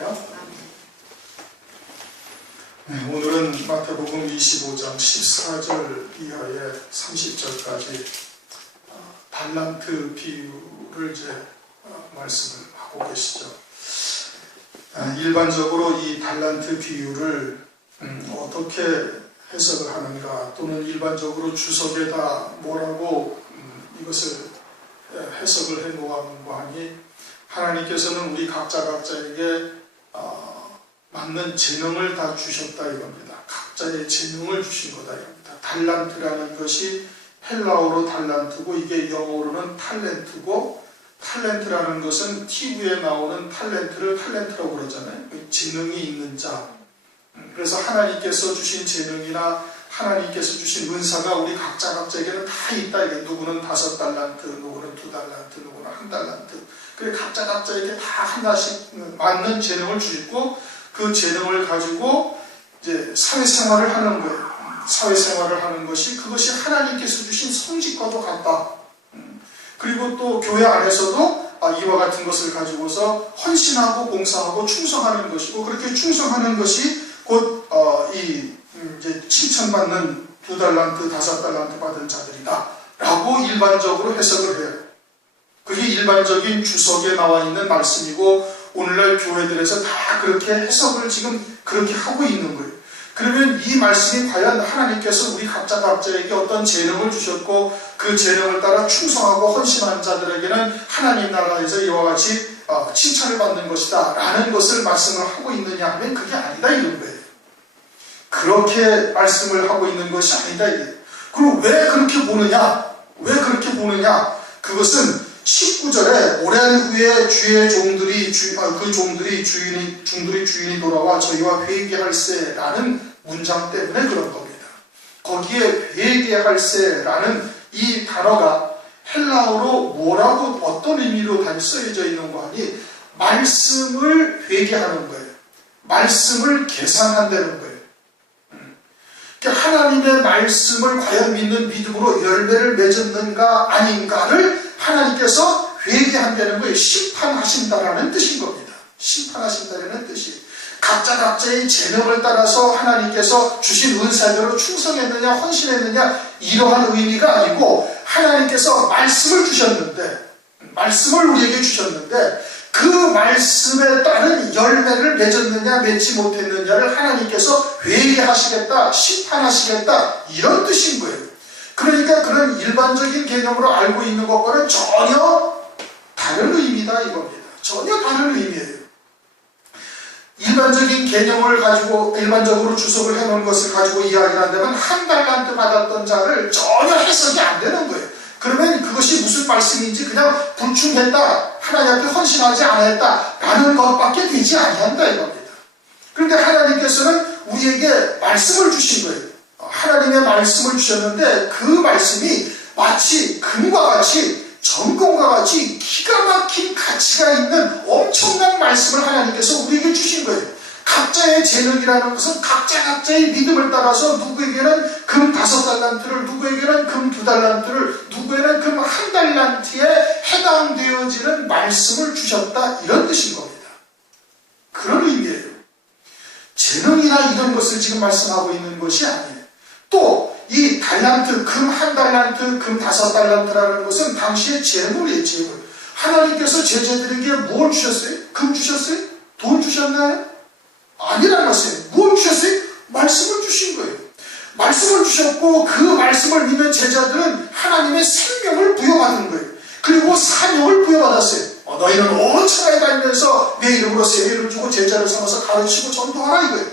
할렐루야. 네, 오늘은 마태복음 25장 14절 이하의 30절까지 달란트 비유를 이제 말씀을 하고 계시죠. 일반적으로 이 달란트 비유를 어떻게 해석을 하는가, 또는 일반적으로 주석에다 뭐라고 이것을 해석을 해 놓았는가 하니, 하나님께서는 우리 각자에게 맞는 재능을 다 주셨다 이겁니다. 각자의 재능을 주신 거다 이겁니다. 달란트라는 것이 헬라어로 달란트고, 이게 영어로는 탤런트고, 탤런트라는 것은 TV에 나오는 탤런트를 탤런트라고 그러잖아요. 재능이 있는 자. 그래서 하나님께서 주신 재능이나 하나님께서 주신 은사가 우리 각자에게는 다 있다. 이게 누구는 5달란트, 누구는 2달란트, 누구는 1달란트. 그래 각자에게 다 하나씩 맞는 재능을 주시고, 그 재능을 가지고 이제 사회생활을 하는 거예요. 사회생활을 하는 것이, 그것이 하나님께서 주신 성직과도 같다. 그리고 또 교회 안에서도 이와 같은 것을 가지고서 헌신하고 봉사하고 충성하는 것이고, 그렇게 충성하는 것이 곧 이제 칭찬받는 2달란트, 5달란트 받은 자들이다 라고 일반적으로 해석을 해요. 그게 일반적인 주석에 나와 있는 말씀이고, 오늘날 교회들에서 다 그렇게 해석을 지금 그렇게 하고 있는 거예요. 그러면 이 말씀이 과연 하나님께서 우리 각자에게 어떤 재능을 주셨고, 그 재능을 따라 충성하고 헌신한 자들에게는 하나님 나라에서 이와 같이 칭찬을 받는 것이다 라는 것을 말씀을 하고 있느냐 하면 그게 아니다 이런 거예요. 그렇게 말씀을 하고 있는 것이 아니다 이게. 그럼 왜 그렇게 보느냐? 왜 그렇게 보느냐? 그것은 19절에 오랜 후에 주의 종들이 주인이 돌아와 저희와 회개할세라는 문장 때문에 그런 겁니다. 거기에 회개할세라는 이 단어가 헬라어로 뭐라고 어떤 의미로 다 쓰여져 있는가 하니, 말씀을 회개하는 거예요. 말씀을 계산한다는 거예요. 그러니까 하나님의 말씀을 과연 믿는 믿음으로 열매를 맺었는가 아닌가를 하나님께서 회개한다는 거예요. 심판하신다라는 뜻인 겁니다. 심판하신다라는 뜻이, 각자의 재능을 따라서 하나님께서 주신 은사대로 충성했느냐 헌신했느냐 이러한 의미가 아니고, 하나님께서 말씀을 주셨는데, 말씀을 우리에게 주셨는데 그 말씀에 따른 열매를 맺었느냐 맺지 못했느냐를 하나님께서 회개하시겠다, 심판하시겠다 이런 뜻인 거예요. 그러니까 그런 일반적인 개념으로 알고 있는 것과는 전혀 다른 의미다 이겁니다. 전혀 다른 의미예요. 일반적인 개념을 가지고 일반적으로 주석을 해놓은 것을 가지고 이야기를 한다면 1달란트 받았던 자를 전혀 해석이 안 되는 거예요. 그러면 그것이 무슨 말씀인지 그냥 불충했다, 하나님 앞에 헌신하지 않았다 라는 것밖에 되지 아니한다 이겁니다. 그런데 하나님께서는 우리에게 말씀을 주신 거예요. 하나님의 말씀을 주셨는데 그 말씀이 마치 금과 같이, 정금과 같이 기가 막힌 가치가 있는 엄청난 말씀을 하나님께서 우리에게 주신 거예요. 각자의 재능이라는 것은 각자의 믿음을 따라서 누구에게는 금 5달란트를, 누구에게는 금 2달란트를, 누구에게는 금 1달란트에 해당되어지는 말씀을 주셨다 이런 뜻인 겁니다. 그런 의미예요. 재능이나 이런 것을 지금 말씀하고 있는 것이 아니에요. 또 이 달란트, 금 1달란트, 금 5달란트라는 것은 당시의 재물이에요. 재물. 하나님께서 제자들에게 뭘 주셨어요? 금 주셨어요? 돈 주셨나요? 아니라는 것이에요. 뭘 주셨어요? 말씀을 주신 거예요. 말씀을 주셨고, 그 말씀을 믿는 제자들은 하나님의 생명을 부여받은 거예요. 그리고 사명을 부여받았어요. 너희는 온 천하에 다니면서 내 이름으로 세례를 주고 제자를 삼아서 가르치고 전도하라 이거예요.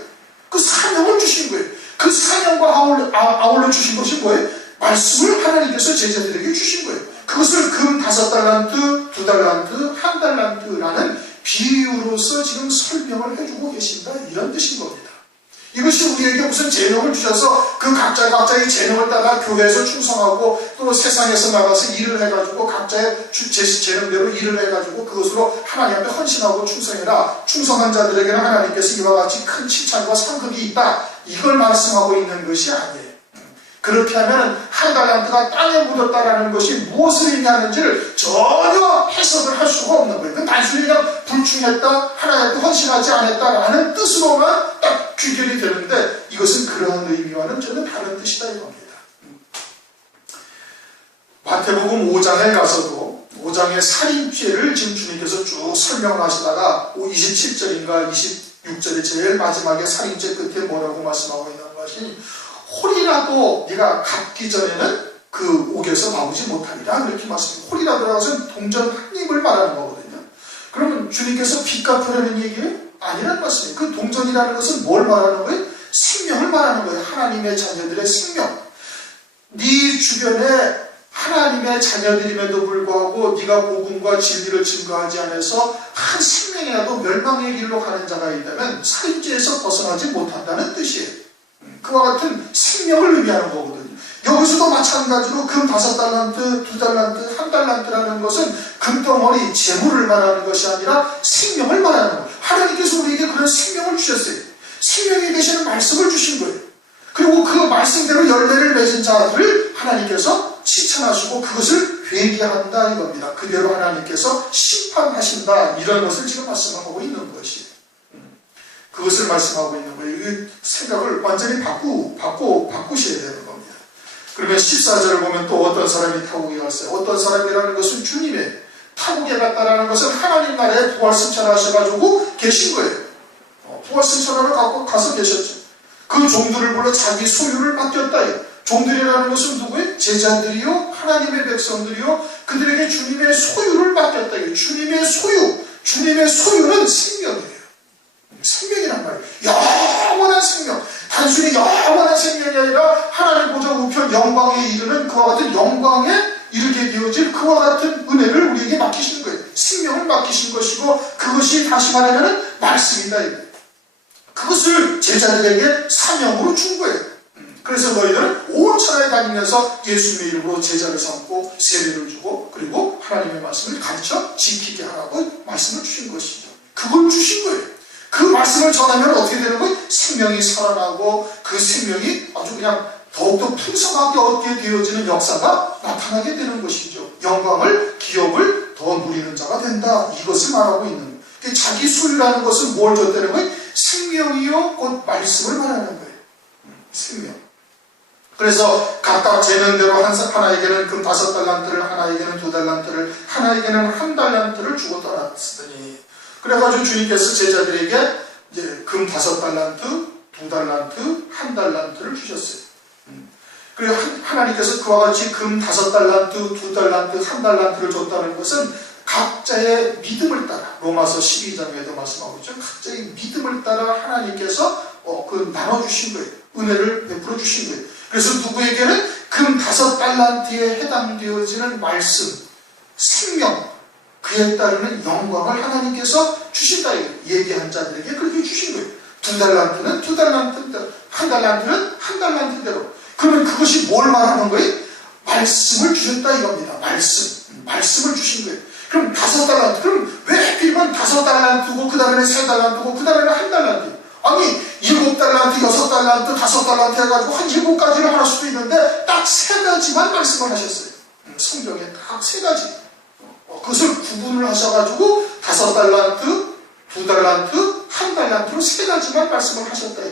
그 사명을 주신 거예요. 그 사명과 아울러 주신 것이 뭐예요? 말씀을 하나님께서 제자들에게 주신 거예요. 그것을 금 5달란트, 2달란트, 1달란트라는 비유로서 지금 설명을 해주고 계신다 이런 뜻인 겁니다. 이것이 우리에게 무슨 재능을 주셔서 그 각자의 재능을 따라 교회에서 충성하고 또 세상에서 나가서 일을 해가지고 각자의 재능대로 일을 해가지고 그것으로 하나님 앞에 헌신하고 충성해라, 충성한 자들에게는 하나님께서 이와 같이 큰 칭찬과 상급이 있다, 이걸 말씀하고 있는 것이 아니에요. 그렇게 하면 한 달란트가 땅에 묻었다라는 것이 무엇을 의미하는지를 전혀 해석을 할 수가 없는 거예요. 단순히 그냥 불충했다, 하나님께 헌신하지 않았다라는 뜻으로만 딱 귀결이 되는데 이것은 그러한 의미와는 전혀 다른 뜻이다 이겁니다. 마태복음 5장에 가서도 5장의 살인죄를 지금 주님께서 쭉 설명을 하시다가 27절인가 26절에 제일 마지막에 살인죄 끝에 뭐라고 말씀하고 있는 것이 홀이라도 네가 갚기 전에는 그 옥에서 나오지 못하리라 이렇게 말씀합니다. 홀이라도라는 것은 동전 한 입을 말하는 거거든요. 그러면 주님께서 빚 갚으라는 얘기예요? 아니라는 말씀이에요. 그 동전이라는 것은 뭘 말하는 거예요? 생명을 말하는 거예요. 하나님의 자녀들의 생명. 네 주변에 하나님의 자녀들임에도 불구하고 네가 복음과 진리를 증거하지 않아서 한 생명이라도 멸망의 길로 가는 자가 있다면 살인죄에서 벗어나지 못한다는 뜻이에요. 그와 같은 생명을 의미하는 거거든요. 여기서도 마찬가지로 금 5달란트, 2달란트, 1달란트라는 것은 금덩어리, 재물을 말하는 것이 아니라 생명을 말하는 거예요. 하나님께서 우리에게 그런 생명을 주셨어요. 생명이 되시는 말씀을 주신 거예요. 그리고 그 말씀대로 열매를 맺은 자들을 하나님께서 칭찬하시고 그것을 회개한다 이겁니다. 그대로 하나님께서 심판하신다 이런 것을 지금 말씀하고 있는 것이에요. 그것을 말씀하고 있는 거예요. 이 생각을 완전히 바꾸셔야 되는 겁니다. 그러면 14절을 보면 또 어떤 사람이 타국에 갔어요. 어떤 사람이라는 것은 주님의 타국에 갔다라는 것은 하나님 나라에 부활승천을 하셔가지고 계신 거예요. 부활승천하러 갖고 가서 계셨죠. 그 종들을 불러 자기 소유를 맡겼다. 종들이라는 것은 누구예요? 제자들이요, 하나님의 백성들이요, 그들에게 주님의 소유를 맡겼다. 주님의 소유, 주님의 소유는 생명이에요. 생명이란 말이에요. 영원한 생명. 단순히 영원한 생명이 아니라 하나님 보좌 우편 영광에 이르는 그와 같은 영광에 이르게 되어질 그와 같은 은혜를 우리에게 맡기신 거예요. 생명을 맡기신 것이고 그것이 다시 말하면 말씀이다. 그것을 제자들에게 사명으로 준 거예요. 그래서 너희들은 온 천하에 다니면서 예수님의 이름으로 제자를 삼고 세례를 주고 그리고 하나님의 말씀을 가르쳐 지키게 하라고 말씀을 주신 것이죠. 그걸 주신 거예요. 그 말씀을 전하면 어떻게 되는 거예요? 생명이 살아나고 그 생명이 아주 그냥 더욱더 풍성하게 얻게 되어지는 역사가 나타나게 되는 것이죠. 영광을, 기업을 더 누리는 자가 된다. 이것을 말하고 있는 거예요. 자기 소유라는 것은 뭘 줬다는 거예요? 생명이요, 곧 말씀을 말하는 거예요. 생명. 그래서 각각 재능대로 하나에게는 금 5달란트를, 하나에게는 2달란트를, 하나에게는 1달란트를 주고 떠났으니. 그래가지고 주님께서 제자들에게 이제 금 5달란트, 2달란트, 1달란트를 주셨어요. 그리고 하나님께서 그와 같이 금 5달란트, 2달란트, 1달란트를 줬다는 것은 각자의 믿음을 따라, 로마서 12장에도 말씀하고 있죠. 각자의 믿음을 따라 하나님께서 나눠주신 거예요. 은혜를 베풀어 주신 거예요. 그래서 누구에게는 금 5달란트에 해당되어지는 말씀, 생명, 그에 따르는 영광을 하나님께서 주신다. 예비한 자들에게 그렇게 주신 거예요. 2달란트는 2달란트대로, 1달란트는 1달란트대로. 그러면 그것이 뭘 말하는 거예요? 말씀을 주셨다 이겁니다. 말씀을 주신 거예요. 그럼 5달란트, 그럼 왜 하필이면 5달란트고 그 다음에는 3달란트고 그 다음에는 1달란트? 아니 7달란트, 6달란트, 5달란트 해가지고 한 7가지를 할 수도 있는데 딱 3가지만 말씀을 하셨어요. 성경에 딱 3가지. 그것을 구분을 하셔가지고 5달란트, 2달란트, 1달란트로 3가지만 말씀을 하셨다.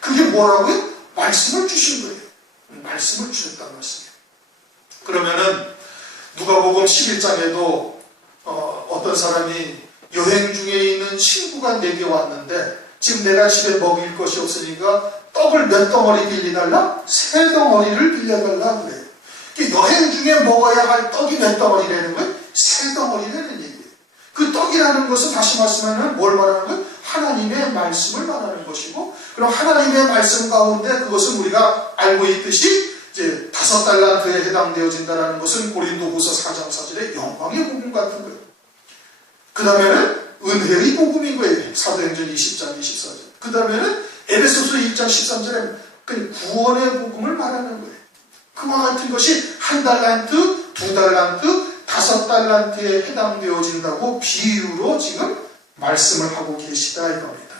그게 뭐라고요? 말씀을 주신 거예요. 말씀을 주셨다는 말씀이에요. 그러면은 누가복음 11장에도 어떤 사람이 여행 중에 있는 친구가 내게 왔는데 지금 내가 집에 먹일 것이 없으니까 떡을 몇 덩어리 빌려달라? 3덩어리를 빌려달라 그래요. 여행 중에 먹어야 할 떡이 몇 덩어리라는 거예요? 3덩어리라는 얘기예요. 그 떡이라는 것은 다시 말씀하면 뭘 말하는 거예요? 하나님의 말씀을 말하는 것이고, 그럼 하나님의 말씀 가운데 그것은 우리가 알고 있듯이 이제 5달란트에 해당되어진다는 것은 고린도후서 4장 4절의 영광의 복음 같은 거예요. 그 다음에는 은혜의 복음인 거예요. 사도행전 20장 24절. 그 다음에는 에베소서 1장 13절에 구원의 복음을 말하는 거예요. 그와 같은 것이 1달란트, 2달란트, 5달란트에 해당되어진다고 비유로 지금 말씀을 하고 계시다 이겁니다.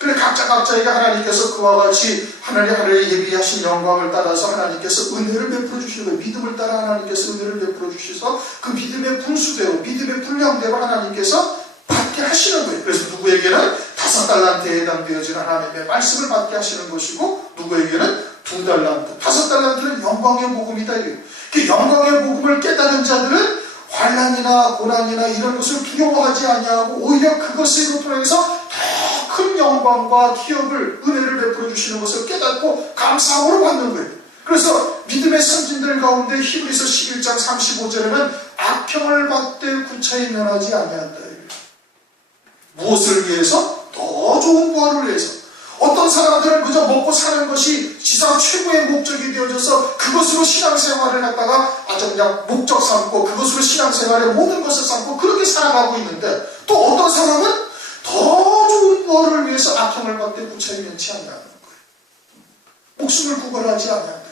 그래 각자에게 하나님께서 그와 같이 하나님의 예비하신 영광을 따라서 하나님께서 은혜를 베풀어 주시는 거예요. 믿음을 따라 하나님께서 은혜를 베풀어 주셔서 그 믿음의 분수대로 믿음의 분량대로 하나님께서 받게 하시는 거예요. 그래서 누구에게는 5달란트에 해당되어지는 하나님의 말씀을 받게 하시는 것이고 누구에게는 2달란트, 5달란트는 영광의 복음이다. 그 영광의 복음을 깨달은 자들은 환난이나 고난이나 이런 것을 두려워하지 아니하고 오히려 그것으로 통해서 더 큰 영광과 기업을 은혜를 베풀어 주시는 것을 깨닫고 감사함으로 받는 거예요. 그래서 믿음의 선진들 가운데 히브리서 11장 35절에는 악형을 받되 구차히 면하지 아니한다. 무엇을 위해서? 더 좋은 부활을 위해서. 어떤 사람들은 그저 먹고 사는 것이 지상 최고의 목적이 되어져서 그것으로 신앙생활을 갖다가 아주 그냥 목적 삼고 그것으로 신앙생활의 모든 것을 삼고 그렇게 살아가고 있는데 또 어떤 사람은 더 좋은 부활을 위해서 악형을 받되 구차히 면치 아니하는 거예요. 목숨을 구걸하지 아니한다.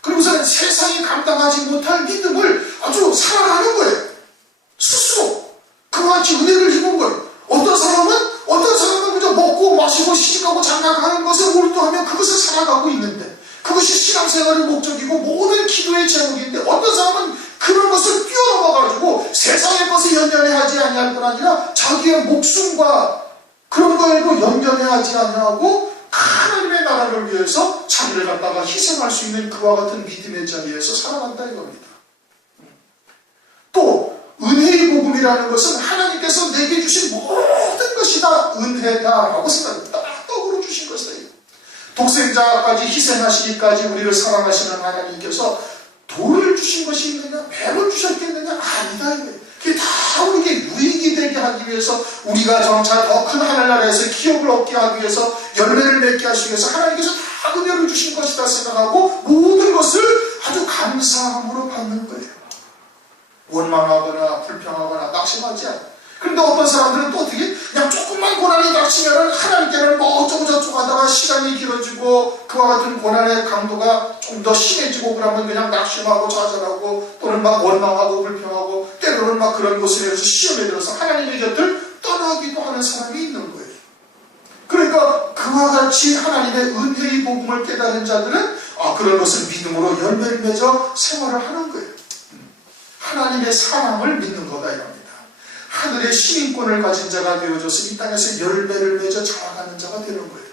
그러면서는 세상이 감당하지 못할 믿음을 아주 살아가는 거예요. 스스로 그와 같이 은혜를 입은 거예요. 어떤 사람은 그저 먹고 마시고 시집가고 장가가는 것을 몰두하며 그것을 살아가고 있는데 그것이 신앙생활의 목적이고 모든 기도의 제목인데 어떤 사람은 그런 것을 뛰어넘어가지고 세상의 것을 연연해하지 아니할 뿐 아니라 자기의 목숨과 그런 거에도 연연해하지 아니하고 하나님의 나라를 위해서 자기를 갖다가 희생할 수 있는 그와 같은 믿음의 자리에서 살아간다 이겁니다. 또 은혜의 복음이라는 것은 하나님께서 내게 주신 모든 것이 다 은혜다라고 생각합니다. 떡으로 주신 것이다. 독생자까지 희생하시기까지 우리를 사랑하시는 하나님께서 돈을 주신 것이 있느냐? 배를 주셨겠느냐? 아니다. 그게 다 우리에게 유익이 되게 하기 위해서 우리가 정말 더 큰 하늘나라에서 기업을 얻게 하기 위해서 열매를 맺게 하시기 위해서 하나님께서 다 은혜를 주신 것이다 생각하고 모든 것을 아주 감사함으로 받는 거예요. 원망하거나 불평하거나 낙심하지 않아요. 그런데 어떤 사람들은 또 어떻게 그냥 조금만 고난이 닥치면은 하나님께는 뭐 어쩌고 저쩌고 하다가 시간이 길어지고 그와 같은 고난의 강도가 좀 더 심해지고 그러면 그냥 낙심하고 좌절하고 또는 막 원망하고 불평하고 때로는 막 그런 것을 해서 시험에 들어서 하나님의 곁을 떠나기도 하는 사람이 있는 거예요. 그러니까 그와 같이 하나님의 은혜의 복음을 깨달은 자들은 그런 것을 믿음으로 열매를 맺어 생활을 하는 거예요. 하나님의 사랑을 믿는 거다 이겁니다. 하늘의 시민권을 가진 자가 되어져서 이 땅에서 열매를 맺어 자라가는 자가 되는 거예요.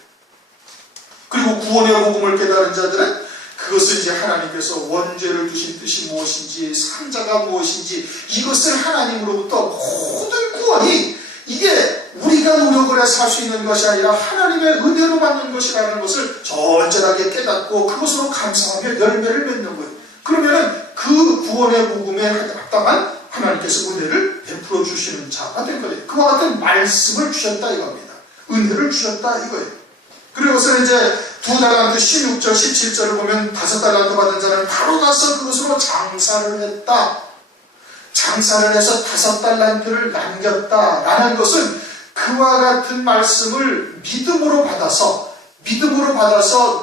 그리고 구원의 복음을 깨달은 자들은 그것을 이제 하나님께서 원죄를 두신 뜻이 무엇인지 상자가 무엇인지 이것을 하나님으로부터 모든 구원이 이게 우리가 노력을 해서 할 수 있는 것이 아니라 하나님의 은혜로 받는 것이라는 것을 절절하게 깨닫고 그것으로 감사하며 열매를 맺는 거예요. 그러면은 그 구원의 복음에 합당한 하나님께서 은혜를 베풀어 주시는 자가 될 거예요. 그와 같은 말씀을 주셨다 이겁니다. 은혜를 주셨다 이거예요. 그리고서 이제 2달란트 16절 17절을 보면 5달란트 받은 자는 바로 가서 그것으로 장사를 했다. 장사를 해서 5달란트를 남겼다라는 것은 그와 같은 말씀을 믿음으로 받아서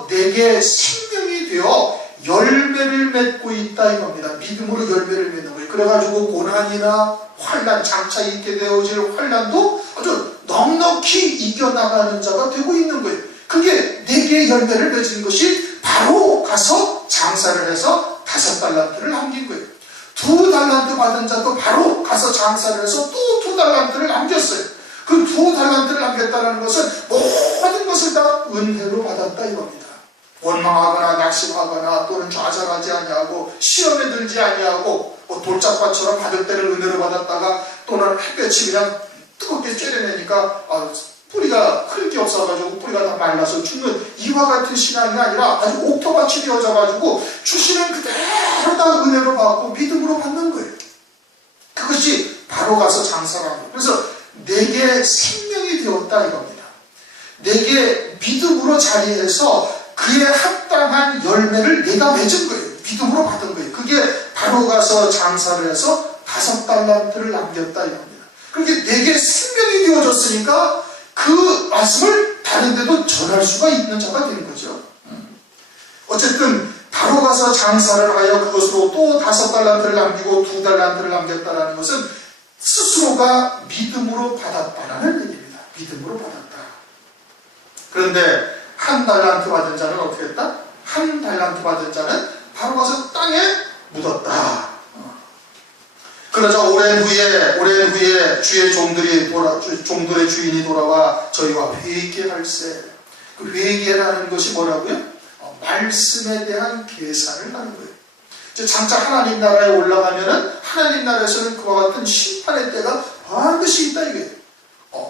내게 생명이 되어 열매를 맺고 있다 이겁니다. 믿음으로 열매를 맺는 거예요. 그래가지고 고난이나 환난, 장차 있게 되어질 환난도 아주 넉넉히 이겨나가는 자가 되고 있는 거예요. 그게 내게 열매를 맺은 것이 바로 가서 장사를 해서 5달란트를 남긴 거예요. 2달란트 받은 자도 바로 가서 장사를 해서 또 2달란트를 남겼어요. 그 2달란트를 남겼다는 것은 모든 것을 다 은혜로 받았다 이겁니다. 원망하거나 낙심하거나 또는 좌절하지 아니하고 시험에 들지 아니하고 돌짝밭처럼 받을 때는 은혜로 받았다가 또는 햇볕이 그냥 뜨겁게 쬐려내니까 뿌리가 흐를 게 없어가지고 뿌리가 다 말라서 죽는 이와 같은 신앙이 아니라 아주 옥토밭이 되어져가지고 주시는 그대로 다 은혜로 받고 믿음으로 받는 거예요. 그것이 바로 가서 장사를 합니다. 그래서 내게 생명이 되었다 이겁니다. 내게 믿음으로 자리해서 그에 합당한 열매를 내가 맺은 거예요. 믿음으로 받은 거예요. 그게 바로 가서 장사를 해서 5달란트를 남겼다 이겁니다. 그렇게 내게 생명이 되어졌으니까 그 말씀을 다른 데도 전할 수가 있는 자가 되는 거죠. 어쨌든 바로 가서 장사를 하여 그것으로 또 5달란트를 남기고 2달란트를 남겼다라는 것은 스스로가 믿음으로 받았다라는 얘기입니다. 믿음으로 받았다. 그런데 한 달란트 받은 자는 어떻게 했다? 한 달란트 받은 자는 바로 가서 땅에 묻었다. 그러자 오랜 후에 주의 종들의 주인이 돌아와 저희와 회개할세. 그 회개라는 것이 뭐라고요? 말씀에 대한 계산을 하는 거예요. 장차 하나님 나라에 올라가면은 하나님 나라에서는 그와 같은 심판의 때가 반드시 있다 이거예요.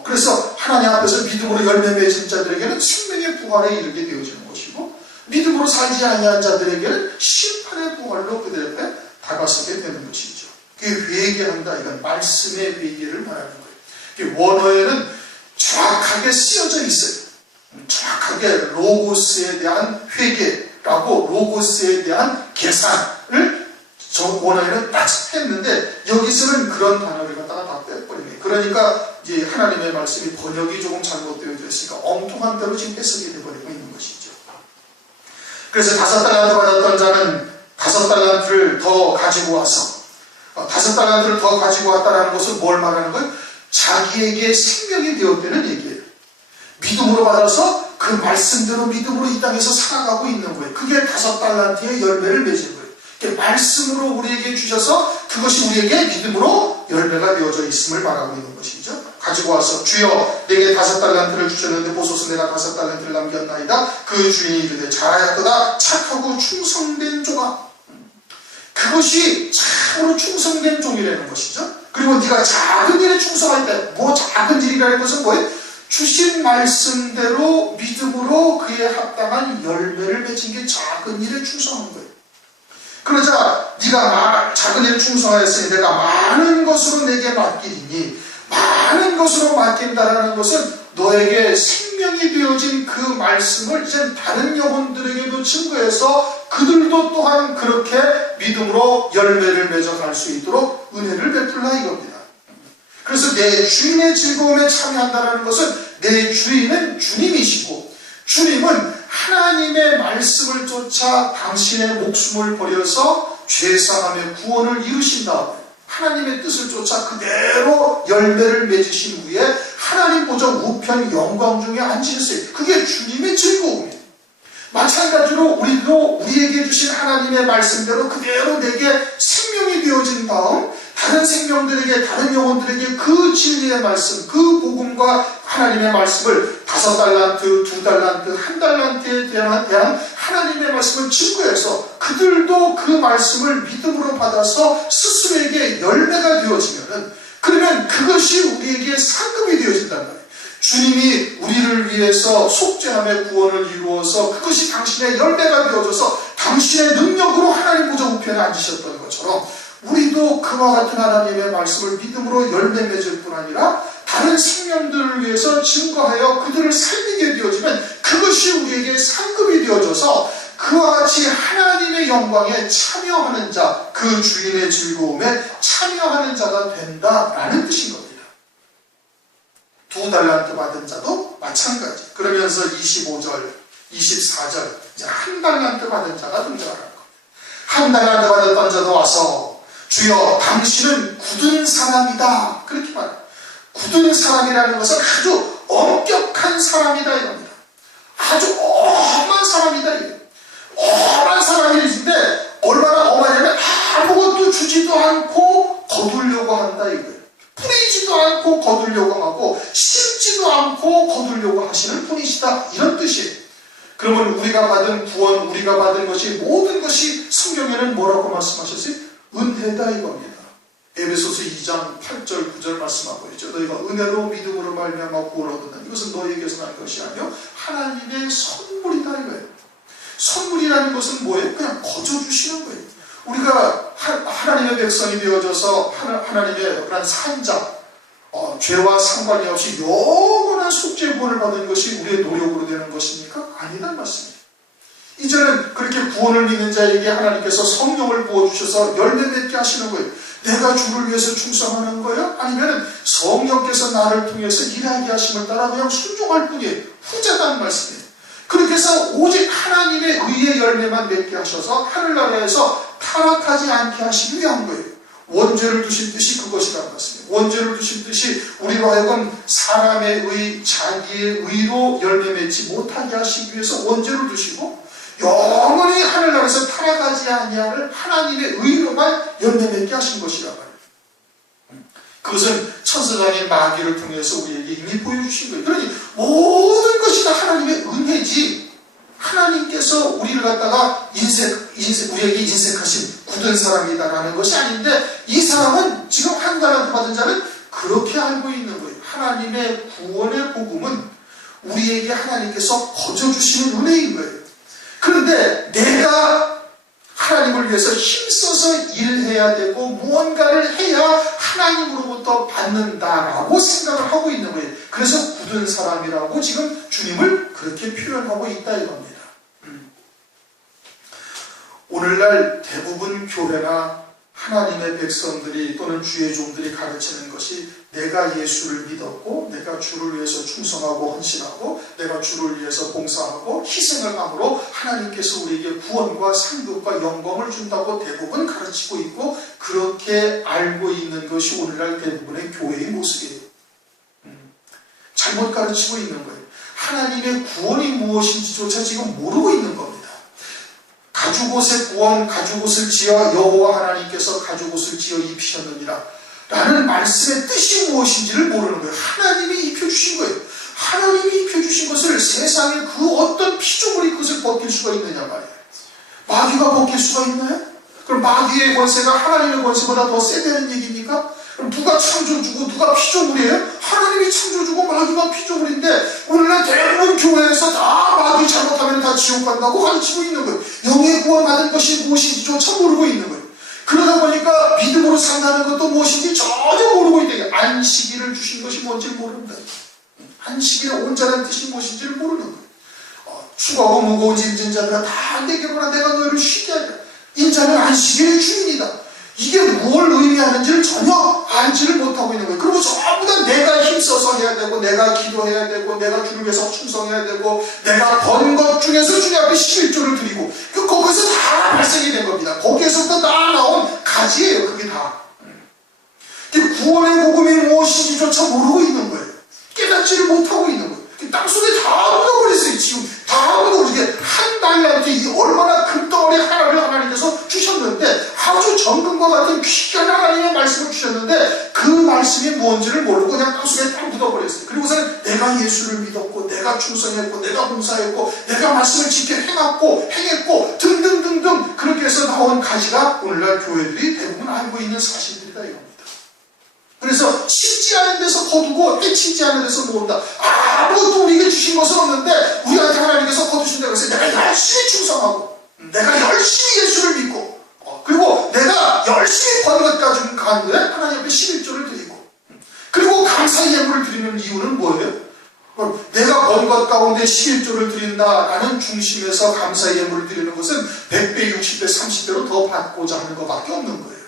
그래서 하나님 앞에서 믿음으로 열매 맺은 자들에게는 생명의 부활에 이르게 되어지는 것이고, 믿음으로 살지 아니한 자들에게는 심판의 부활로 그들 앞에 다가서게 되는 것이죠. 그게 회개한다. 이건 말씀의 회개를 말하는 거예요. 원어에는 정확하게 쓰여져 있어요. 정확하게 로고스에 대한 회개라고 로고스에 대한 계산을 원어에는 딱 했는데, 여기서는 그런 단어를 갖다가 다 빼버리네. 그러니까 이제 하나님의 말씀이 번역이 조금 잘못되어져 있으니까 엉뚱한 대로 지금 해석이 되어버리고 있는 것이죠. 그래서 5달란트 받았던 자는 5달란트를 더 가지고 와서 5달란트를 더 가지고 왔다는 것은 뭘 말하는 거예요? 자기에게 생명이 되었다는 얘기예요. 믿음으로 받아서 그 말씀대로 믿음으로 이 땅에서 살아가고 있는 거예요. 그게 5달란트의 열매를 맺은 거예요. 말씀으로 우리에게 주셔서 그것이 우리에게 믿음으로 열매가 되어져 있음을 말하고 있는 것이죠. 가지고 와서 주여 내게 5달란트를 주셨는데 보소서 내가 5달란트를 남겼나이다. 그 주인이 이르되 잘하였도다. 착하고 충성된 종아. 그것이 참으로 충성된 종이라는 것이죠. 그리고 네가 작은 일에 충성할 때, 뭐 작은 일이라는 것은 뭐예요? 주신 말씀대로 믿음으로 그에 합당한 열매를 맺은 게 작은 일에 충성한 거예요. 그러자 네가 작은 일에 충성하였으니 내가 많은 것으로 내게 맡기리니, 많은 것으로 맡긴다라는 것은 너에게 생명이 되어진 그 말씀을 이제 다른 영혼들에게도 증거해서 그들도 또한 그렇게 믿음으로 열매를 맺어갈 수 있도록 은혜를 베풀라 이겁니다. 그래서 내 주인의 즐거움에 참여한다는 것은 내 주인은 주님이시고, 주님은 하나님의 말씀을 쫓아 당신의 목숨을 버려서 죄사함의 구원을 이루신다. 하나님의 뜻을 쫓아 그대로 열매를 맺으신 후에 하나님 보좌 우편 영광 중에 앉으셨어요. 그게 주님의 즐거움이에요. 마찬가지로 우리도 우리에게 주신 하나님의 말씀대로 그대로 내게 생명이 되어진 다음 다른 생명들에게, 다른 영혼들에게 그 진리의 말씀, 그 복음과 하나님의 말씀을 5달란트, 2달란트, 1달란트에 대한 하나님의 말씀을 증거해서 그들도 그 말씀을 믿음으로 받아서 스스로에게 열매가 되어지면은, 그러면 그것이 우리에게 상급이 되어진단 말이에요. 주님이 우리를 위해서 속죄함의 구원을 이루어서 그것이 당신의 열매가 되어져서 당신의 능력으로 하나님 보좌 우편에 앉으셨던 것처럼, 우리도 그와 같은 하나님의 말씀을 믿음으로 열매 맺을 뿐 아니라 다른 생명들을 위해서 증거하여 그들을 살리게 되어지면 그것이 우리에게 상급이 되어져서 그와 같이 하나님의 영광에 참여하는 자, 그 주인의 즐거움에 참여하는 자가 된다라는 뜻인 겁니다. 2달란트 받은 자도 마찬가지. 그러면서 25절, 24절 이제 1달란트 받은 자가 등장하는 겁니다. 1달란트 받았던 자도 와서 주여 당신은 굳은 사람이다. 그렇게 말해요. 굳은 사람이라는 것은 아주 엄격한 사람이다 이겁니다. 아주 엄한 사람이다 이거예요. 엄한 사람인데 얼마나 엄하냐면 아무것도 주지도 않고 거두려고 한다 이거예요. 뿌리지도 않고 거두려고 하고 심지도 않고 거두려고 하시는 분이시다, 이런 뜻이에요. 그러면 우리가 받은 구원, 우리가 받은 것이 모든 것이 성경에는 뭐라고 말씀하셨어요? 은혜다 이겁니다. 에베소서 2장 8절 9절 말씀하고 있죠. 너희가 은혜로 믿음으로 말미암아 구원을 얻는다. 이것은 너희에게서 난 것이 아니요 하나님의 선물이다 이거예요. 선물이라는 것은 뭐예요? 그냥 거저 주시는 거예요. 우리가 하나님의 백성이 되어져서 하나님의 그런 산자, 죄와 상관이 없이 영원한 속죄 구원을 받는 것이 우리의 노력으로 되는 것입니까? 아니란 말씀입니다. 이제는 그렇게 구원을 믿는 자에게 하나님께서 성령을 부어주셔서 열매 맺게 하시는 거예요. 내가 주를 위해서 충성하는 거예요? 아니면 성령께서 나를 통해서 일하게 하심을 따라 그냥 순종할 뿐이에요. 후자다는 말씀이에요. 그렇게 해서 오직 하나님의 의의 열매만 맺게 하셔서 하늘나라에서 타락하지 않게 하시기 위한 거예요. 원죄를 두신 뜻이 그것이라는 것입니다. 원죄를 두신 뜻이 우리로 하여금 사람의 의, 자기의 의로 열매 맺지 못하게 하시기 위해서 원죄를 두시고 영원히 하늘나라에서 타락하지 아니할 하나님의 의로만 열매 맺게 하신 것이란 말이에요. 그것은 천사장의 마귀를 통해서 우리에게 이미 보여주신 거예요. 그러니 모든 것이 다 하나님의 은혜지, 하나님께서 우리를 갖다가 우리에게 인색하신 굳은 사람이다라는 것이 아닌데, 이 사람은 지금 한 달란트 받은 자는 그렇게 알고 있는 거예요. 하나님의 구원의 복음은 우리에게 하나님께서 거저주시는 은혜인 거예요. 그런데 내가 하나님을 위해서 힘써서 일해야 되고 무언가를 해야 하나님으로부터 받는다라고 생각을 하고 있는 거예요. 그래서 굳은 사람이라고 지금 주님을 그렇게 표현하고 있다 이겁니다. 오늘날 대부분 교회나 하나님의 백성들이 또는 주의 종들이 가르치는 것이 내가 예수를 믿었고 내가 주를 위해서 충성하고 헌신하고 내가 주를 위해서 봉사하고 희생을 함으로 하나님께서 우리에게 구원과 상급과 영광을 준다고 대부분 가르치고 있고, 그렇게 알고 있는 것이 오늘날 대부분의 교회의 모습이에요. 잘못 가르치고 있는 거예요. 하나님의 구원이 무엇인지조차 지금 모르고 있는 겁니다. 가죽옷의 구원, 가죽옷을 지어 여호와 하나님께서 가죽옷을 지어 입히셨느니라 라는 말씀의 뜻이 무엇인지를 모르는 거예요. 하나님이 입혀주신 거예요. 하나님이 입혀주신 것을 세상에 그 어떤 피조물이 그것을 벗길 수가 있느냐 말이에요. 마귀가 벗길 수가 있나요? 그럼 마귀의 권세가 하나님의 권세보다 더 세다는 얘기입니까? 그럼 누가 창조주고 누가 피조물이에요? 하나님이 창조주고 마귀가 피조물인데, 오늘날 대부분 교회에서 다 마귀 잘못하면 다 지옥 간다고 가르치고 있는 거예요. 영의 구원 받은 것이 무엇인지조차 모르고 있는 거예요. 그러다 보니까 믿음으로 산다는 것도 무엇인지 전혀 모르고 있다. 안식일을 주신 것이 뭔지를 모른다. 안식일의 온전한 뜻이 무엇인지를 모르는 거예요. 수고하고 무거운 짐진 자들아 다 내게로라, 내가 너희를 쉬게 하리라. 인자는 안식일의 주인이다. 이게 뭘 의미하는지를 전혀 알지를 못하고 있는 거예요. 그리고 전부 다 내가 힘써서 해야 되고, 내가 기도해야 되고, 내가 주를 위해서 충성해야 되고, 내가 번 것 중에서 주님 앞에 11조를 드리고, 거기서 다 발생이 된 겁니다. 거기에서부터 다 나온 가지예요. 그게 다. 구원의 복음이 무엇인지조차 모르고 있는 거예요. 깨닫지를 못하고 있는 거예요. 땅속에 다 묻어버렸어요. 지금 다 묻어버리게 한 달란트, 이 얼마나 금덩어리 하나를 하나님께서 주셨는데, 아주 정금과 같은 귀한 하나님의 말씀을 주셨는데 그 말씀이 뭔지를 모르고 그냥 땅속에 딱 묻어버렸어요. 그리고서는 내가 예수를 믿었고 내가 충성했고 내가 봉사했고 내가 말씀을 지켜 행했고 등등등등, 그렇게 해서 나온 가지가 오늘날 교회들이 대부분 알고 있는 사실들이다 이겁니다. 그래서 심지 않은 데서 거두고 해치지 않은 데서 모은다. 아무것도 우리에게 주신 것은 없는데 우리한테 하나님께서 거두신다고 해서 내가 열심히 충성하고 내가 열심히 예수를 믿고 그리고 내가 열심히 번 것 가운데 하나님 앞에 11조를 드리고, 그리고 감사의 예물을 드리는 이유는 뭐예요? 내가 번 것 가운데 11조를 드린다라는 중심에서 감사의 예물을 드리는 것은 100배, 60배, 30배로 더 받고자 하는 것밖에 없는 거예요.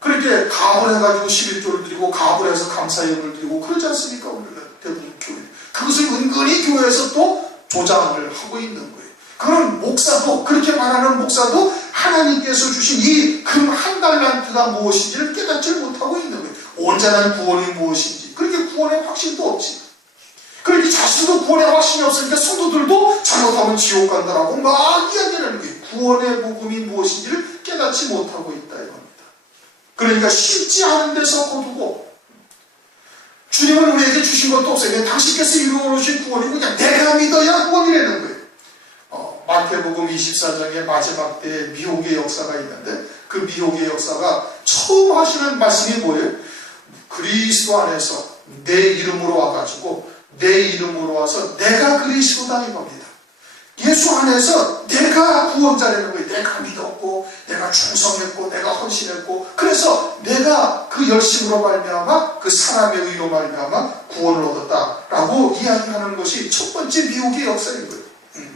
그렇게 가업을 해가지고 11조를 드리고 가업을 해서 감사의 예물을 드리고 그러지 않습니까? 오늘날 대부분 교회. 그것을 은근히 교회에서 또 조장을 하고 있는 거예요. 그런 목사도, 그렇게 말하는 목사도 하나님께서 주신 이 금 한 달란트가 무엇인지를 깨닫지를 못하고 있는 거예요. 온전한 구원이 무엇인지, 그렇게 구원의 확신도 없지. 그렇게 자신도 구원의 확신이 없으니까 성도들도 잘못하면 지옥 간다라고 막 이야기하는 거예요. 구원의 복음이 무엇인지를 깨닫지 못하고 있다 이겁니다. 그러니까 쉽지 않은 데서 거두고, 주님은 우리에게 주신 것도 없어요. 그냥 당신께서 이루어주신 구원이 그냥 내가 믿어야 구원이라는 거예요. 마태복음 24장의 마지막 때에 미혹의 역사가 있는데, 그 미혹의 역사가 처음 하시는 말씀이 뭐예요? 그리스도 안에서 내 이름으로 와가지고 내 이름으로 와서 내가 그리스도다 이겁니다. 예수 안에서 내가 구원자라는 거예요. 내가 믿었고 내가 충성했고 내가 헌신했고, 그래서 내가 그 열심으로 말미암아 그 사람의 의로 말미암아 구원을 얻었다라고 이야기하는 것이 첫 번째 미혹의 역사인 거예요.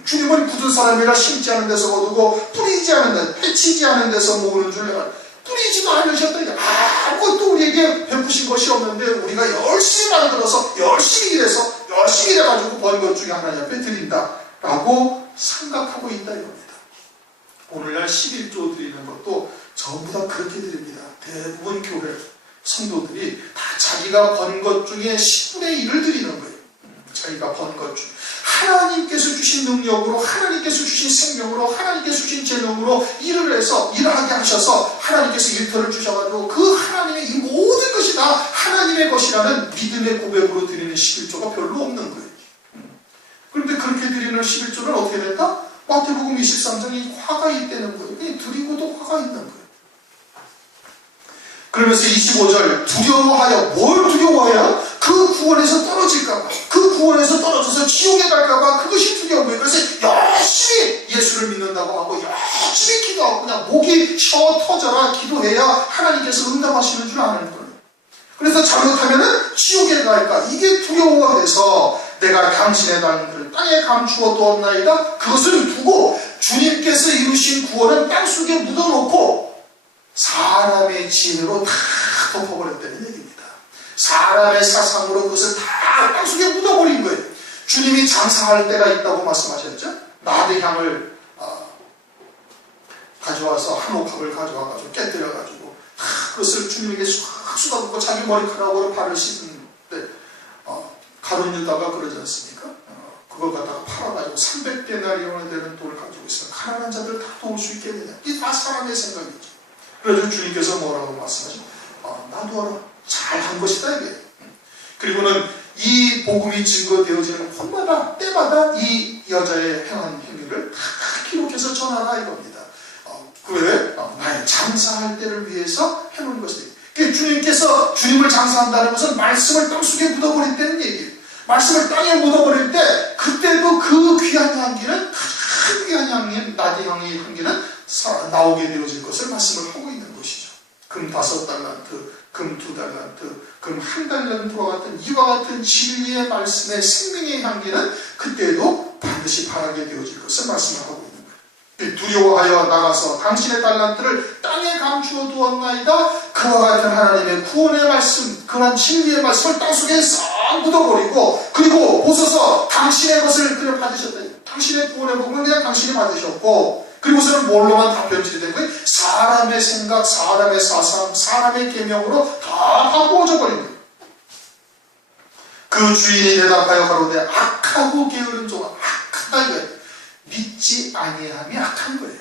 주님은 굳은 사람이라 심지 않은 데서 거두고 뿌리지 않은 데, 해치지 않은 데서 모으는 줄 내가 뿌리지도 않으셨다니까. 아무것도 우리에게 베푸신 것이 없는데 우리가 열심히 만들어서 열심히 일해서 열심히 일해가지고 번 것 중에 하나님 앞에 드린다라고 생각하고 있다 이겁니다. 오늘날 11조 드리는 것도 전부 다 그렇게 드립니다. 대부분 교회 성도들이 다 자기가 번 것 중에 10분의 1을 드리는 거예요. 자기가 번 것 중. 하나님께서 주신 능력으로, 하나님께서 주신 생명으로, 하나님께서 주신 재능으로 일을 해서, 일하게 하셔서 하나님께서 일터를 주셔가지고 그 하나님의 이 모든 것이 다 하나님의 것이라는 믿음의 고백으로 드리는 11조가 별로 없는 거예요. 그런데 그렇게 드리는 11조는 어떻게 된다? 마태복음 23장에 화가 있다는 거예요. 그냥 드리고도 화가 있는 거예요. 그러면서 25절, 두려워하여, 뭘 두려워해요? 그 구원에서 떨어질까봐, 그 구원에서 떨어져서 지옥에 갈까봐 그것이 두려운 거예요. 그래서 열심히 예수를 믿는다고 하고 열심히 기도하고 그냥 목이 쉬어 터져라 기도해야 하나님께서 응답하시는 줄 아는 거예요. 그래서 잘못하면은 지옥에 갈까, 이게 두려워가 돼서 내가 당신의 단을 땅에 감추어 두었나이다. 그것을 두고 주님께서 이루신 구원은 땅속에 묻어놓고 사람의 지혜로 다 덮어버렸다는 얘기입니다. 사람의 사상으로 그것을 다 땅속에 묻어버린 거예요. 주님이 장사할 때가 있다고 말씀하셨죠. 나대향을 가져와서 한 옥합을 가져와가지고 깨뜨려가지고 그것을 주님에게 쑥 쏟아붓고 자기 머리카락으로 발을 씻는데 가룟 유다가 그러지 않습니까? 그걸 갖다가 팔아가지고 300데나리온이 되는 돈을 가지고 있으면 가난한 자들 다 도울 수 있겠느냐. 이게 다 사람의 생각이죠. 그래서 주님께서 뭐라고 말씀하시죠? 놔두어라. 잘한 것이다 이게. 그리고는 이 복음이 증거되어지는 곳마다 때마다 이 여자의 행한 행위를 다 기록해서 전하라 이겁니다. 그 외에 나의 장사할 때를 위해서 해놓은 것이다. 그러니까 주님께서 주님을 장사한다는 것은 말씀을 땅속에 묻어버린다는 얘기예요. 말씀을 땅에 묻어버릴 때 그때도 그 귀한 향기는, 큰 귀한 향기는, 나디향의 향기는 나오게 되어질 것을 말씀을 하고 있는 것이죠. 금 5달란트, 금 2달란트, 금 1달란트와 같은 이와 같은 진리의 말씀의 생명의 향기는 그때도 반드시 바라게 되어질 것을 말씀을 하고 있는 거예요. 두려워하여 나가서 당신의 달란트를 땅에 감추어 두었나이다. 그와 같은 하나님의 구원의 말씀, 그러한 진리의 말씀을 땅속에 싹 묻어버리고, 그리고 보소서 당신의 것을 그냥 받으셨다. 당신의 구원의 복음은 그냥 당신이 받으셨고, 그리고서는 뭘로만 답변질이 된 거예요? 사람의 생각, 사람의 사상, 사람의 계명으로 다 바꾸어져 버린 거예요. 그 주인이 대답하여 가로되 악하고 게으른 종아, 악하다 이거예요. 믿지 아니함이 악한 거예요.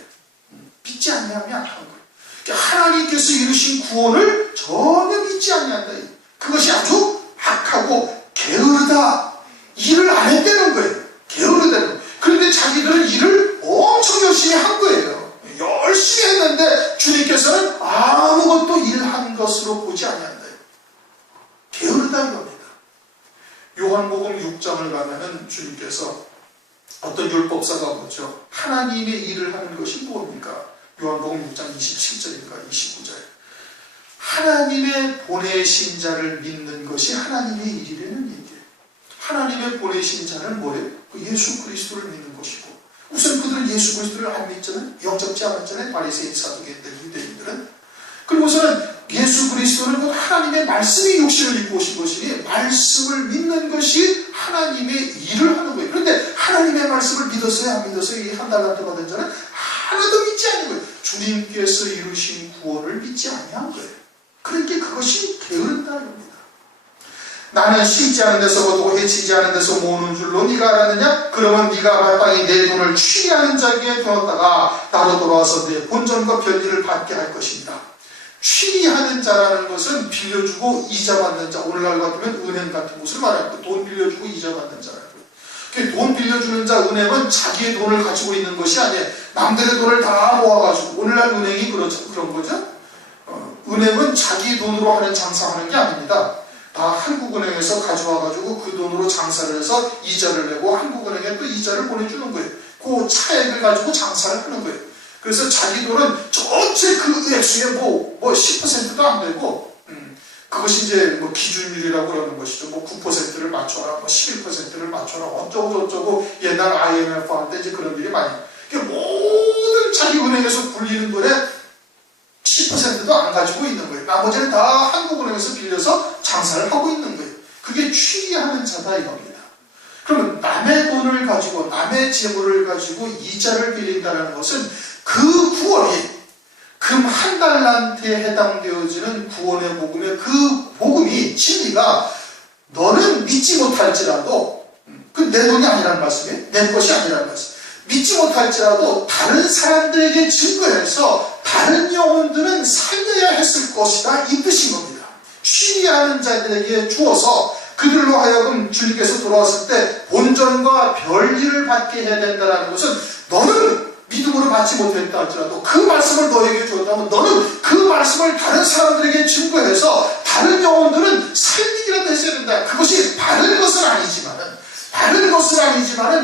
믿지 아니함이 악한 거예요. 그러니까 하나님께서 이루신 구원을 전혀 믿지 아니한다. 그것이 아주 악하고 게으르다. 일을 안 했다는 거예요. 게으르다는 거예요. 그런데 자기들은 일을 엄청 열심히 한 거예요. 열심히 했는데 주님께서는 아무것도 일한 것으로 보지 아니한다. 게으르다 이겁니다. 요한복음 6장을 가면은 주님께서 어떤 율법사가 묻죠. 하나님의 일을 하는 것이 무엇입니까? 요한복음 6장 27절인가 29절. 하나님의 보내신 자를 믿는 것이 하나님의 일이라는 얘기예요. 하나님의 보내신 자는 뭐예요? 예수 그리스도를 믿는 것이고, 우선 그들은 예수 그리스도를 안 믿잖아요. 영접지 않았잖아요. 바리새인 사두개인들 유대인들은. 그리고서는 예수 그리스도는 곧 하나님의 말씀이 육신을 입고 오신 것이니 말씀을 믿는 것이 하나님의 일을 하는 거예요. 그런데 하나님의 말씀을 믿었어요 안 믿었어요? 이 한 달란트 받은 자는 하나도 믿지 않는 거예요. 주님께서 이루신 구원을 믿지 아니한 거예요. 그러니까 그것이 게으른다 겁니다. 나는 심지 않은 데서 거두고 해치지 않은 데서 모으는 줄로 네가 알았느냐? 그러면 네가 마땅히 내 돈을 취리하는 자에게 두었다가 나로 돌아와서 내 본전과 별일을 받게 할 것입니다. 취리하는 자라는 것은 빌려주고 이자 받는 자, 오늘날 같으면 은행 같은 곳을 말하고 돈 빌려주고 이자 받는 자라는 거예요. 돈 빌려주는 자, 은행은 자기의 돈을 가지고 있는 것이 아니에요. 남들의 돈을 다 모아가지고, 오늘날 은행이 그런 거죠. 은행은 자기 돈으로 하는 장사하는 게 아닙니다. 다 한국은행에서 가져와가지고 그 돈으로 장사를 해서 이자를 내고 한국은행에 또 이자를 보내주는 거예요. 그 차액을 가지고 장사를 하는 거예요. 그래서 자기 돈은 전체 그 액수의 뭐 10%도 안 되고, 그것이 이제 뭐 기준율이라고 그러는 것이죠. 뭐 9%를 맞춰라, 뭐 11%를 맞춰라, 어쩌고 옛날 IMF 할 때 이제 그런 일이 많이. 그러니까 모든 자기 은행에서 굴리는 돈에 10%도 안 가지고 있는 거예요. 나머지는 다 한국은행에서 빌려서 장사를 하고 있는 거예요. 그게 취리하는 자다 이겁니다. 그러면 남의 돈을 가지고, 남의 재물을 가지고 이자를 빌린다는 것은 그 구원이 금 한 달 달란트에 해당되어지는 구원의 복음의 그 복음이 진리가 너는 믿지 못할지라도 그 내 돈이 아니란 말씀이에요. 내 것이 아니란 말씀. 믿지 못할지라도 다른 사람들에게 증거해서 다른 영혼들은 살려야 했을 것이다 이 뜻인 겁니다. 쉬리하는 자들에게 주어서 그들로 하여금 주님께서 돌아왔을 때 본전과 별일을 받게 해야 된다는 것은 너는 믿음으로 받지 못했다 할지라도 그 말씀을 너에게 주었다면 너는 그 말씀을 다른 사람들에게 증거해서 다른 영혼들은 살리기라도 했어야 된다. 그것이 바른 것은 아니지만은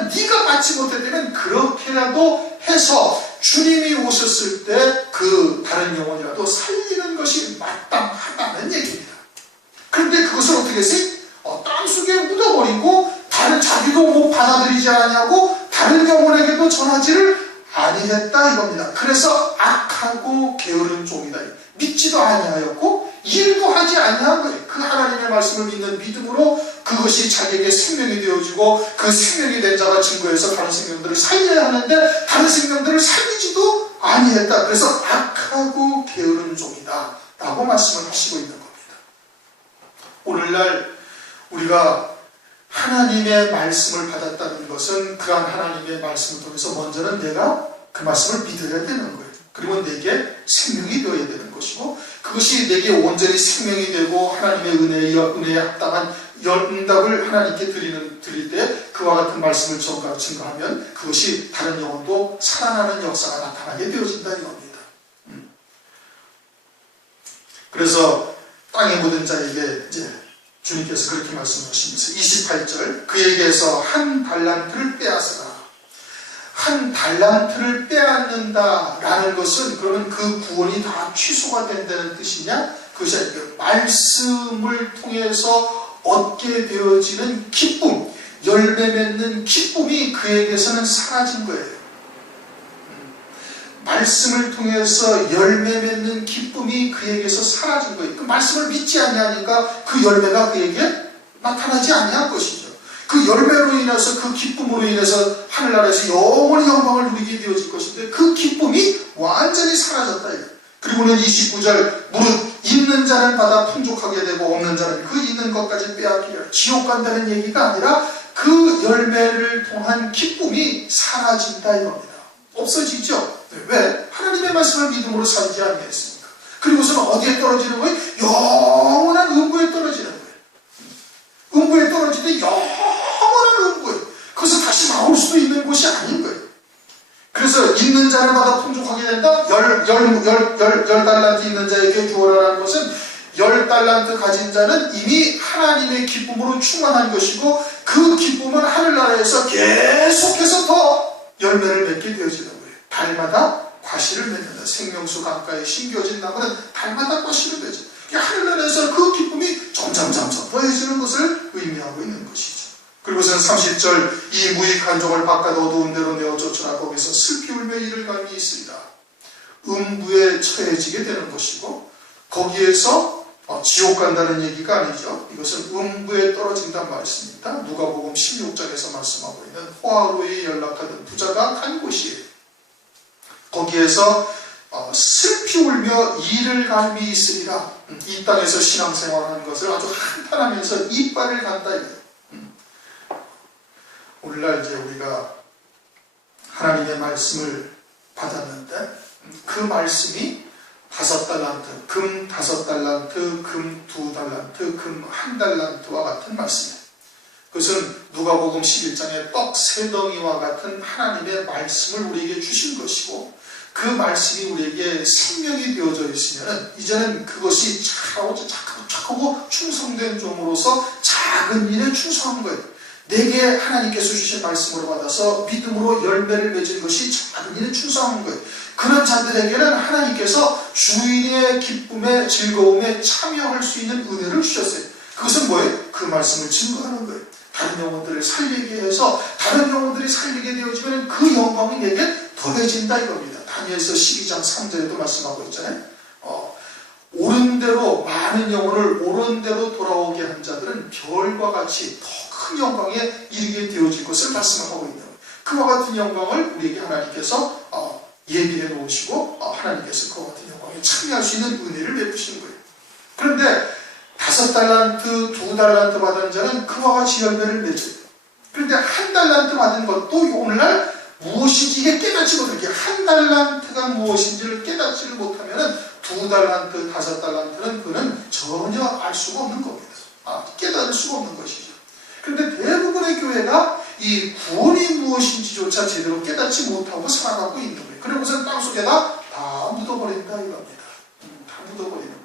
네가 받지 못했다면 그렇게라도 해서 주님이 오셨을 때 그 다른 영혼이라도 살리는 것이 마땅하다는 얘기입니다. 그런데 그것을 어떻게 했어요? 땅속에 묻어버리고 다른 자기도 못 받아들이지 않냐고 다른 영혼에게도 전하지를 아니했다 이겁니다. 그래서 악하고 게으른 종이다. 믿지도 아니하였고 일도 하지 아니한 거예요. 그 하나님의 말씀을 믿는 믿음으로 그것이 자기에게 생명이 되어지고 그 생명이 된 자가 증거해서 다른 생명들을 살려야 하는데 다른 생명들을 살리지도 아니했다. 그래서 악하고 게으른 종이다 라고 말씀을 하시고 있는 겁니다. 오늘날 우리가 하나님의 말씀을 받았다는 것은 그한 하나님의 말씀을 통해서 먼저는 내가 그 말씀을 믿어야 되는 거예요. 그리고 내게 생명이 되어야 되는 것이고 그것이 내게 온전히 생명이 되고 하나님의 은혜에 합당한 응답을 하나님께 드릴 때 그와 같은 말씀을 증거하면 그것이 다른 영혼도 살아나는 역사가 나타나게 되어진다는 겁니다. 그래서 땅에 묻은 자에게 이제 주님께서 그렇게 말씀하시면서 28절 그에게서 한 달란트를 빼앗으라. 한 달란트를 빼앗는다라는 것은 그러면 그 구원이 다 취소가 된다는 뜻이냐? 그것이 아니라 말씀을 통해서 얻게 되어지는 기쁨, 열매 맺는 기쁨이 그에게서는 사라진 거예요. 말씀을 통해서 열매 맺는 기쁨이 그에게서 사라진 거예요. 그 말씀을 믿지 아니하니까 그 열매가 그에게 나타나지 아니한 것이죠. 그 열매로 인해서 그 기쁨으로 인해서 하늘나라에서 영원히 영광을 누리게 되어질 것인데 그 기쁨이 완전히 사라졌다. 그리고는 29절 무릇 있는 자는 받아 풍족하게 되고 없는 자는 그 있는 것까지 빼앗기리라. 지옥 간다는 얘기가 아니라 그 열매를 통한 기쁨이 사라진다 이겁니다. 없어지죠. 왜? 하나님의 말씀을 믿음으로 살지 아니했습니까? 그리고서는 어디에 떨어지는 거예요? 영원한 음부에 떨어지는 거예요. 음부에 떨어지는데 영원한 음부에 그래서 다시 나올 수도 있는 곳이 아닌 거예요. 그래서 있는 자를 받아 풍족하게 된다. 열 달란트 있는 자에게 주어라라는 것은 10달란트 가진 자는 이미 하나님의 기쁨으로 충만한 것이고 그 기쁨은 하늘나라에서 계속해서 더 열매를 맺게 되어지는 거예요. 달마다 과실을 맺는다. 생명수 강가에 심겨진 나무는 달마다 과실을 맺어. 하늘나라에서 그 기쁨이 점점 더해지는 것을 의미하고 있는 것이죠. 그리고서는 30절 이 무익한 종을 바깥 어두운 데로 내어 쫓으라. 거기서 슬피 울며 이를 갈미 있으리라. 음부에 처해지게 되는 것이고 거기에서 지옥 간다는 얘기가 아니죠. 이것은 음부에 떨어진다는 말씀입니다. 누가복음 16장에서 말씀하고 있는 포화로에 연락하던 부자가 간 곳이에요. 거기에서 슬피 울며 이를 갈미 있으리라. 이 땅에서 신앙생활하는 것을 아주 한탄하면서 이빨을 간다. 오늘날 이제 우리가 하나님의 말씀을 받았는데 그 말씀이 5달란트, 금 5달란트, 금 2달란트, 금 1달란트와 같은 말씀이에요. 그것은 누가복음 11장의 떡 3덩이와 같은 하나님의 말씀을 우리에게 주신 것이고 그 말씀이 우리에게 생명이 되어져 있으면 이제는 그것이 착하고 충성된 종으로서 작은 일에 충성한 거예요. 내게 하나님께서 주신 말씀으로 받아서 믿음으로 열매를 맺은 것이 작은 일에 충성한 거예요. 그런 자들에게는 하나님께서 주인의 기쁨에 즐거움에 참여할 수 있는 은혜를 주셨어요. 그것은 뭐예요? 그 말씀을 증거하는 거예요. 다른 영혼들을 살리게 해서 다른 영혼들이 살리게 되어지면 그 영광이 내게 더해진다 이겁니다. 다니엘서 12장 3절에도 말씀하고 있잖아요. 옳은 대로 많은 영혼을 옳은 대로 돌아오게 한 자들은 별과 같이 더 큰 영광에 이르게 되어질 것을 말씀하고 있는 거예요. 그와 같은 영광을 우리에게 하나님께서 예비해 놓으시고 하나님께서 그와 같은 영광에 참여할 수 있는 은혜를 베푸시는 거예요. 그런데 5달란트, 2달란트 받은 자는 그와 같이 열매를 맺어요. 그런데 1달란트 받은 것도 오늘날 무엇인지 이게 깨닫지 못하게 1달란트가 무엇인지를 깨닫지를 못하면 2달란트, 5달란트는 그는 전혀 알 수가 없는 겁니다. 깨달을 수가 없는 것이죠. 그런데 대부분의 교회가 이 구원이 무엇인지조차 제대로 깨닫지 못하고 살아가고 있는 거예요. 그리고선 땅속에다 다 묻어버린다 이겁니다. 다 묻어버리는.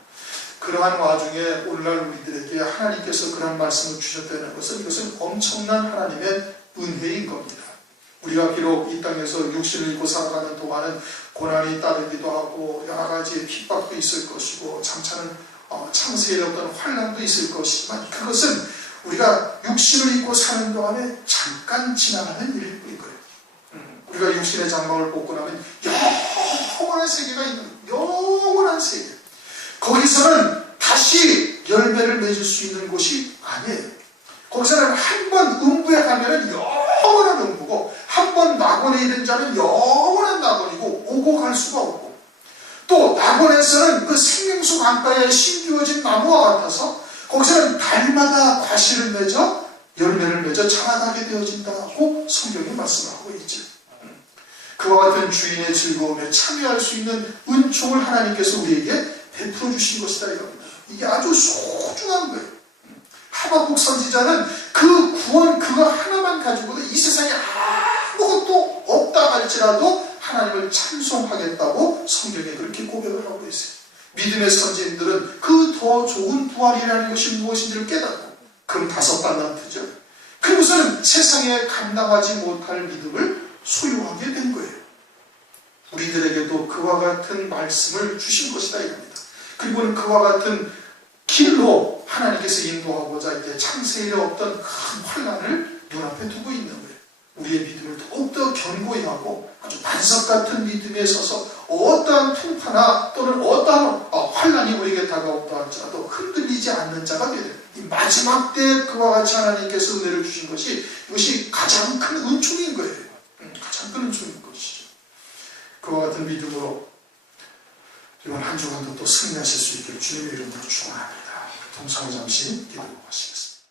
그러한 와중에 오늘날 우리들에게 하나님께서 그런 말씀을 주셨다는 것은 이것은 엄청난 하나님의 은혜인 겁니다. 우리가 비록 이 땅에서 육신을 입고 살아가는 동안은 고난이 따르기도 하고 여러 가지 핍박도 있을 것이고 참찮은 창세의 어떤 환난도 있을 것이지만 그것은 우리가 육신을 입고 사는 동안에 잠깐 지나가는 일뿐인 거예요. 우리가 육신의 장막을 벗고 나면 영원한 세계가 있는 영원한 세계. 거기서는 다시 열매를 맺을 수 있는 곳이 아니에요. 거기서는 한 번 음부에 가면은 영원한 음부고 한 번 낙원에 있는 자는 영원한 낙원이고 오고 갈 수가 없고 또 낙원에서는 그 생명수 강가에 심기워진 나무와 같아서 거기서는 달마다 과실을 맺어 열매를 맺어 자라나게 되어진다고 성경이 말씀하고 있죠. 그와 같은 주인의 즐거움에 참여할 수 있는 은총을 하나님께서 우리에게 베풀어 주신 것이다 이겁니다. 이게 아주 소중한 거예요. 하박국 선지자는 그 구원 그거 하나만 가지고도 이 세상에 아무것도 없다 할지라도 하나님을 찬송하겠다고 성경에 그렇게 고백을 하고 있어요. 믿음의 선지인들은 그 더 좋은 부활이라는 것이 무엇인지를 깨닫고 그럼 5달란트죠. 그리고서는 세상에 감당하지 못할 믿음을 소유하게 된 거예요. 우리들에게도 그와 같은 말씀을 주신 것이다 이겁니다. 그리고는 그와 같은 길로 하나님께서 인도하고자 이제 창세일의 어떤 큰 환난을 눈앞에 두고 있는 거예요. 우리의 믿음을 더욱더 견고히 하고 아주 반석 같은 믿음에 서서 어떠한 풍파나 또는 어떠한 환난이 우리에게 다가온다 할지라도 흔들리지 않는 자가 되어야 돼요. 이 마지막 때 그와 같이 하나님께서 은혜를 주신 것이 이것이 가장 큰 은총인 거예요. 가장 큰 은총인 것이죠. 그와 같은 믿음으로 이번 한 주간도 또 승리하실 수 있기를 주님의 이름으로 축원합니다. 동상을 잠시 기도하시겠습니다.